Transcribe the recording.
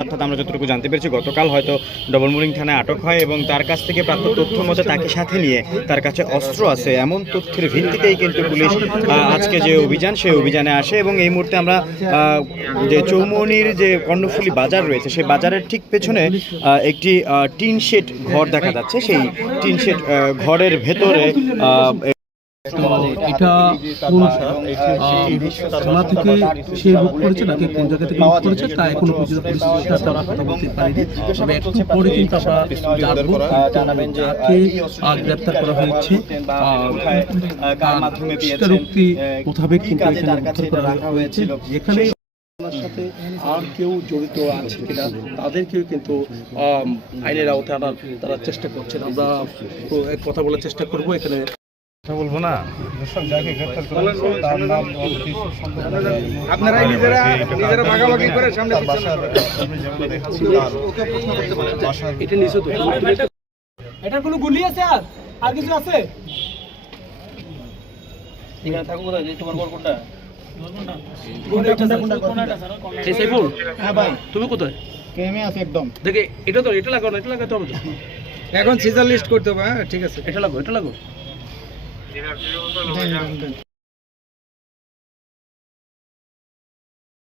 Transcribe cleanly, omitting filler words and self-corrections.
অর্থাৎ আমরা যতটুকু জানতে পেরেছি গতকাল হয়তো ডবলমুরিং থানায় আটক হয় এবং তার কাছ থেকে প্রাপ্ত তথ্য মতে তাকে সাথে নিয়ে তার কাছে অস্ত্র আছে এমন তথ্যের ভিত্তিতেই কিন্তু পুলিশ আজকে যে অভিযান সেই অভিযানে আসে এবং এই মুহূর্তে আমরা যে চৌমুহনীর যে কর্ণফুলী বাজার রয়েছে সেই বাজারের ঠিক পেছনে একটি টিন শেড ঘর দেখা যাচ্ছে। সেই টিন শেড ঘরের ভেতরে এটা কোন থানা থেকে সে বুক করেছে নাকি কোন জায়গা থেকে বুক করেছে তা এখনো পর্যন্ত পুলিশের সাথে আমরা কথা বলতে পারিনি। তবে একটু পরে কিন্তু আমরা জানবো যাকে গ্রেপ্তার করা হয়েছে স্বীকারোক্তি মোতাবেক কিন্তু এখানে গ্রেপ্তার করা হয়েছে। যেখানে সাথে আর কেউ জড়িত আছে কিনা তাদেরকেও কিন্তু আইনের আওতায় আনার তারা চেষ্টা করছেন। আমরা কথা বলার চেষ্টা করবো। এখানে বলবো না আপনারা নিজেরা ভাগাভাগি করে সামনে এটা নিচে তো এটার কোনো গুলি আছে আর কিছু আছে এখানে থাকো কোথায় তোমার ঘর কোনটা? হ্যাঁ ভাই, তুমি কোথায়? একদম দেখে এটা তো এটা লাগাও না, এটা লাগাতে হবে তো। এখন সিজার লিস্ট করতে হবে। ঠিক আছে, এটা লাগো।